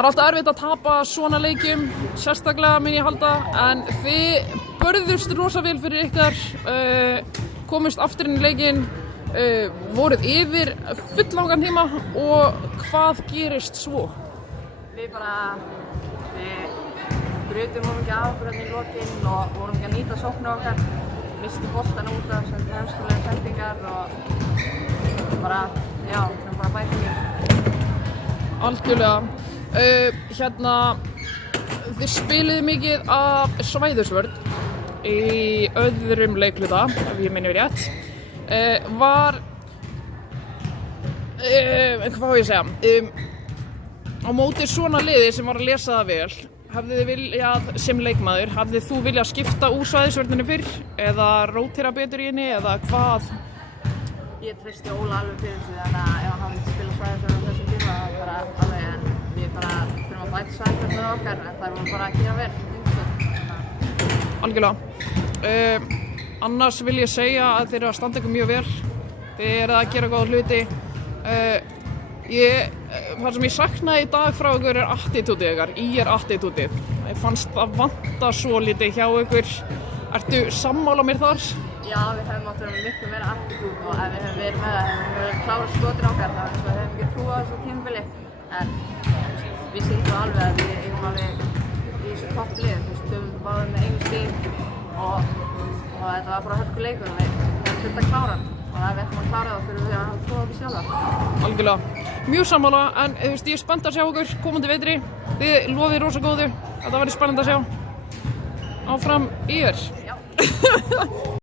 Það alltaf erfitt að tapa svona leikjum, sérstaklega minn ég halda, en þið börðust rosa vel fyrir ykkar, komist aftur inn í leikinn, voruð yfir fulllangan tíma og hvað gerist svo? Við brutum honum ekki af okkur í lokinn og vorum ekki að nýta sóknu okkar, mistum boltan út af sem heimskulega sendingar og bara bæta mér. Algjörlega. Þið spiliði mikið af svæðisvörn í öðrum leikluta, ef ég minni rétt. Hvað á ég að segja? Á móti svona liði sem var að lesa það vel, hafðið þið viljað sem leikmaður, hafðið þú viljað skipta úr svæðisvörninu fyrr eða rótera betur í henni eða hvað? Ég treysti Óla alveg fyrir þessu, þannig að ef hann myndi spila svæðisvörn á þessum tíma þá bara alveg, en við bara þurfum að bæta svæðisvörninu okkar, en það voru bara að gera vel. Algjörlega. Annars vil ég segja að þið eru að standa ykkur mjög vel, þið eru að gera góða hluti. Það sem ég saknaði í dag frá ykkur er attitútið ykkar, attitútið. Ég fannst að vanta svo lítið hjá ykkur. Ertu sammála mér þar? Já, við hefum átt að vera með miklu meira attitút og ef við hefum verið með það, hefum við verið að klára skotin okkar, þá hefum við ekki trúið á þessu tímabili. En við sýndum alveg að við eigum alveg í þessu topplið, töfum báðum með einu stig og þetta var bara hörku leikur og við hefum þurft að klára hann. Og ef við ætlum að klára það fyrir við að trúa okkur sjálfa. Algjörlega. Mjög sammála, en ég er spennt að sjá okkur komandi vetri. Þið lofið rosa góðu, þetta verður spennandi að sjá. Áfram ÍR. Já.